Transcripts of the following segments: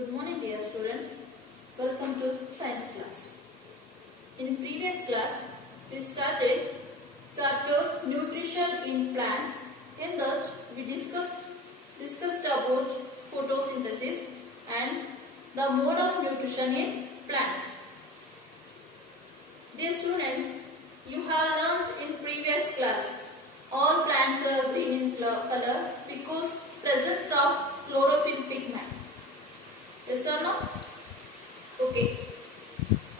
Good morning dear students. Welcome to science class. In previous class we started chapter nutrition in plants. In that we discussed about photosynthesis and the mode of nutrition in plants. Dear students, you have learned in previous class all plants are green in color because presence of chlorophyll pigment. Yes or no? Okay.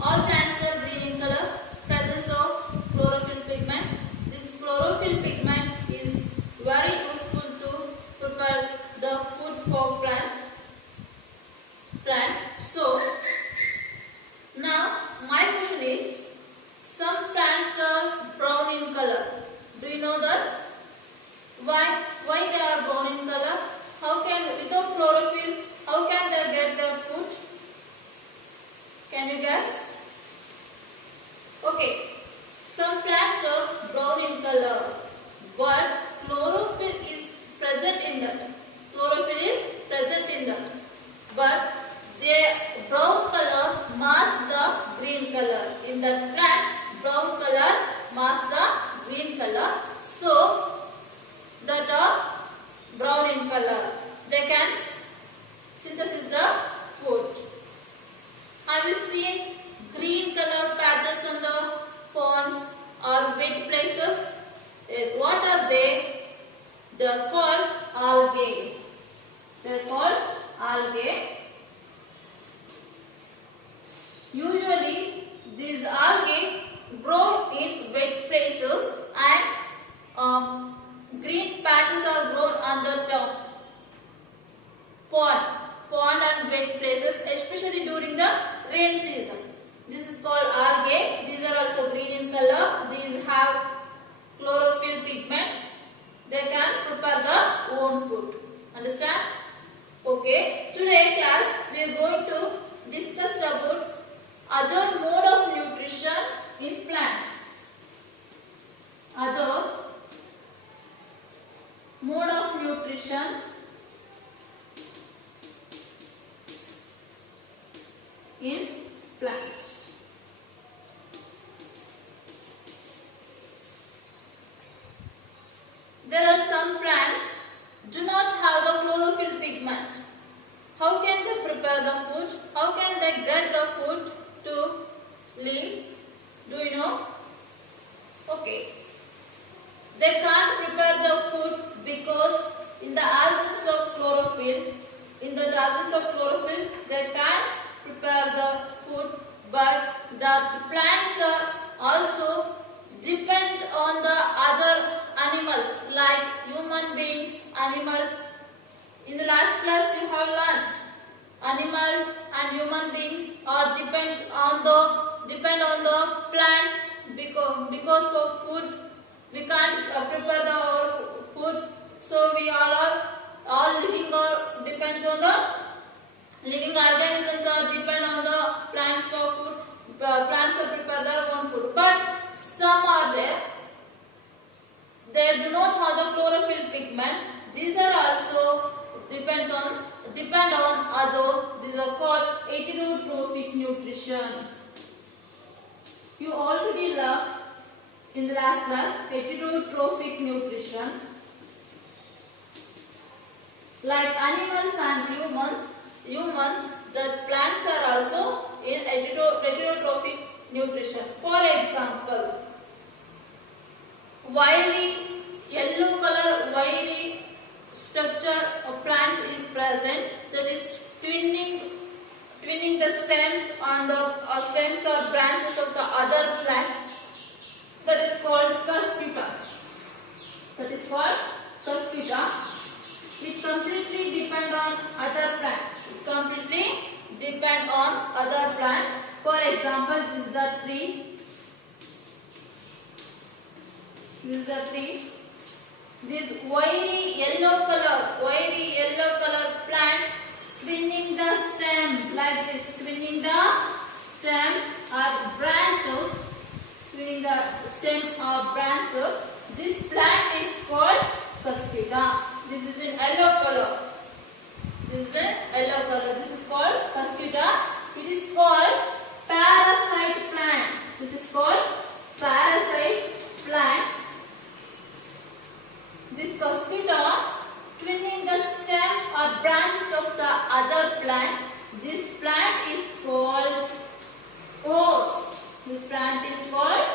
All plants are green in color, presence of chlorophyll pigment. This chlorophyll pigment is very useful to prepare the food for plants. So, now my question is, some plants are brown in color. Do you know that? Why they are brown in color? How can, without chlorophyll, how can they get their food? Can you guess? Okay, some plants are brown in color, but chlorophyll is present in that. Chlorophyll is present in that, but their brown color masks the green color. In the plants, brown color masks the green color. So that are brown in color, they can synthesize the food. Have you seen green color patches on the ponds or wet places? Yes, what are they? They are called algae. They are called algae. Usually these algae grow in wet places and green patches are grown on the pond and wet places, especially during the rain season. This is called algae. These are also green in color. These have chlorophyll pigment. They can prepare their own food. Understand? Okay. Today class we are going to discuss about other mode of nutrition in plants. Other mode of nutrition in plants. There are some plants do not have the chlorophyll pigment. How can they prepare the food? How can they get the food to live? Do you know? Okay. They can't prepare the food because in the absence of chlorophyll, they can prepare the food, but the plants are also depend on the other animals like human beings, animals. In the last class you have learnt animals and human beings are depend on the plants because for food we can't prepare our food, so we all living or depends on the living organisms are depend on the plants for food. Plants are prepare their own food, but some are there. They do not have the chlorophyll pigment. These are also depend on other. These are called heterotrophic nutrition. You already learned in the last class heterotrophic nutrition. Like animals and humans, the plants are also in heterotrophic nutrition. For example, yellow color wiry structure of plant is present, that is twinning the stems on the stems or branches of the other plant. That is called cuspita. It completely depend on other plant. For example, this is the tree. This wiry yellow color plant twinning the stem like this. Twinning the stem or branches. This plant is called cuspita. This is in yellow color. This is called the other plant. This plant is called host. This plant is called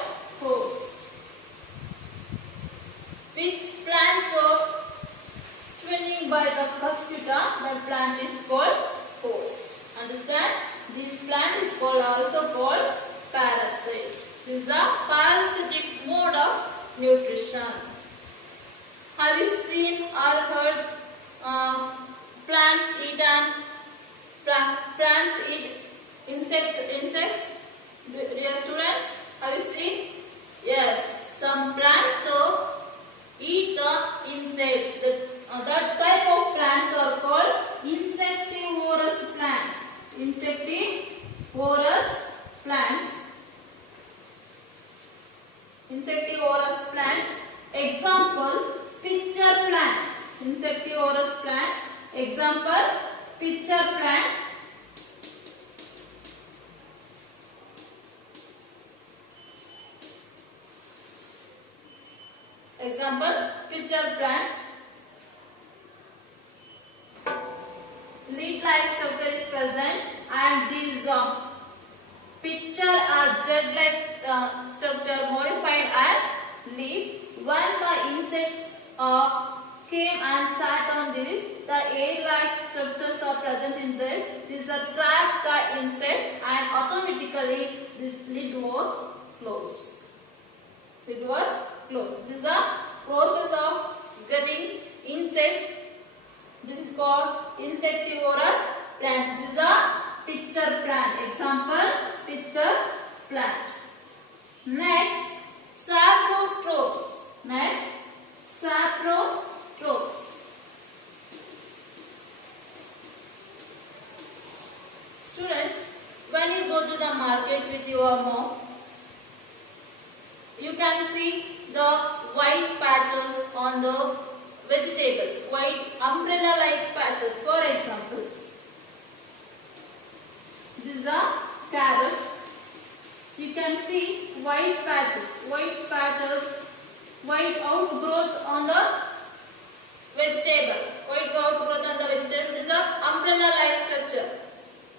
host. Which plants are twinning by the cuscuta, that plant is called host. Understand? This plant is called also called parasite. This is the parasitic mode of nutrition. Have you seen or heard plants eat insects? Dear students, have you seen? Yes, some plants eat the insects. That type of plants are called insectivorous plants. Insectivorous plants. Insectivorous plant. Example, pitcher plant. Insectivorous plant. Example, pitcher plant. Example, pitcher plant. Leaf-like structure is present, and these pitcher or jug-like structure modified as leaf. When the insects came and sat on this, the air-like structures are present in this. These trap the insect, and automatically this lid was closed. It was closed. This is the process of getting insects. This is called insectivorous plant. This is a pitcher plant. Example, pitcher plant. Next, saprotrophs. Next, saprotrophs. Students, when you go to the market with your mom, you can see the white patches on the vegetables, white umbrella-like patches. For example, this is a carrot. You can see white patches, white outgrowth on the vegetable. White outgrowth on the vegetable. This is a umbrella-like structure.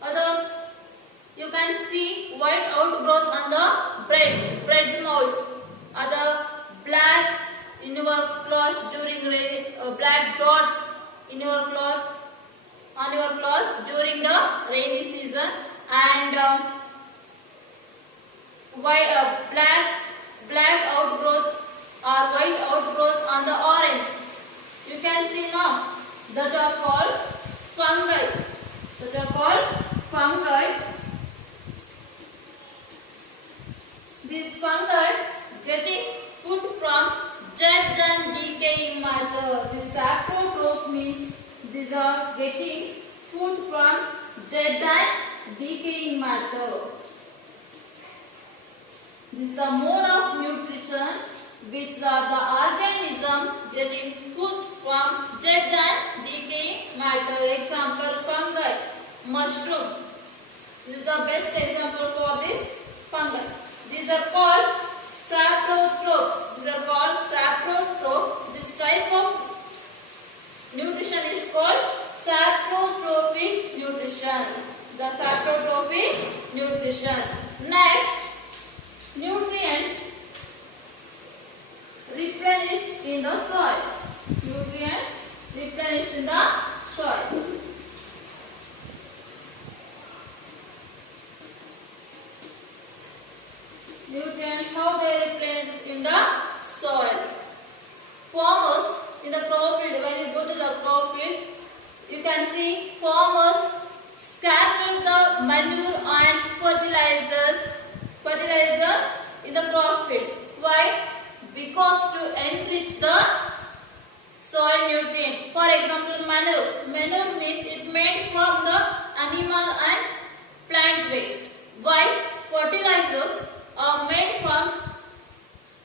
Although you can see white outgrowth on the bread mold. Other black in your clothes during rain, black dots in your clothes, on your clothes during the rainy season, and black outgrowth or white outgrowth on the orange. You can see now that are called fungi. These fungi getting food from dead and decaying matter. This saprotroph means these are getting food from dead and decaying matter. This is the mode of nutrition which are the organism getting food from dead and decaying matter. Example, fungi, mushroom. This is the best example for this fungi. These are called saprotrophs. This type of nutrition is called saprotrophic nutrition. The saprotrophic nutrition. Next, nutrients replenished in the soil. Nutrients replenished in the soil. Nutrients, how they replenish in the soil. Farmers in the crop field, when you go to the crop field, you can see farmers scatter the manure and fertilizer in the crop field. Why? Because to enrich the soil nutrient. For example, manure. Manure means it made from the animal and plant waste. While fertilizers are made from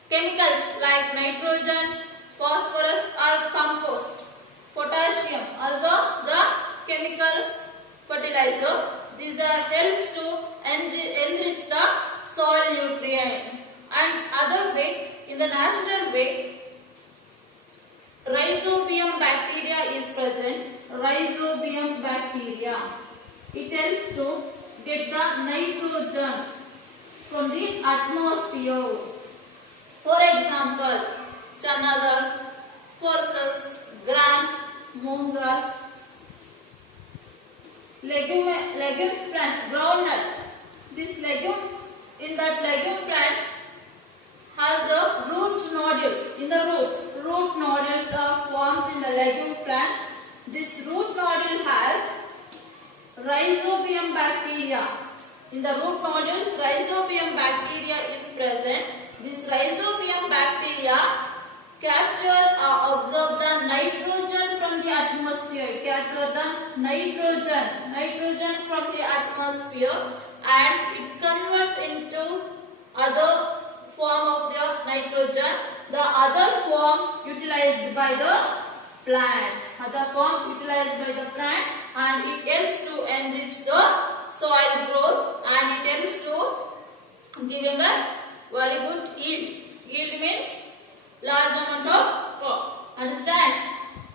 chemicals like nitrogen, phosphorus or compost. Potassium, also the chemical fertilizer. These are helps to enrich the soil nutrients. And other way, in the natural way, rhizobium bacteria is present. rhizobium bacteria. It helps to get the nitrogen from the atmosphere. For example, chana dal, pulses, grams, moong dal, legumes plants, groundnut. This legume, in that legume plants has the root nodules in the roots. Root nodules are formed in the legume plants. This root nodule has rhizobium bacteria. In the root nodules, rhizobium bacteria is present. This rhizobium bacteria capture or absorb the nitrogen from the atmosphere. Capture the nitrogen from the atmosphere, and it converts into other form of the nitrogen. The other form utilized by the plants. And it helps to enrich the soil growth, and it helps to giving a very good yield. Yield means large amount of crop. Understand?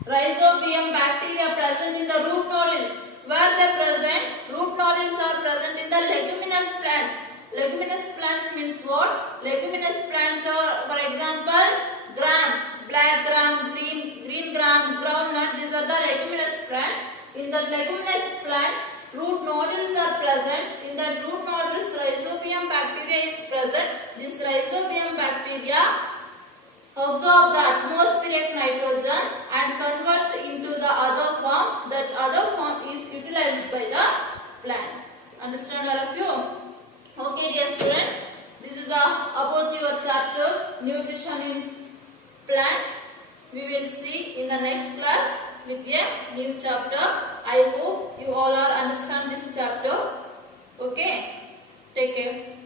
Rhizobium bacteria present in the root nodules. Where they present? Root nodules are present in the leguminous plants. Leguminous plants means what? Leguminous plants are, for example, gram, black gram, green gram, groundnut. These are the leguminous plants. In the leguminous plants, root nodules are present. In the root nodules, rhizobium bacteria is present. This rhizobium bacteria absorb the atmospheric nitrogen and converts into the other form. That other form is utilized by the plant. Understand all of you? Okay, dear student, this is about your chapter nutrition in plants. We will see in the next class with a new chapter. I hope you all are understand this chapter. Okay, take care.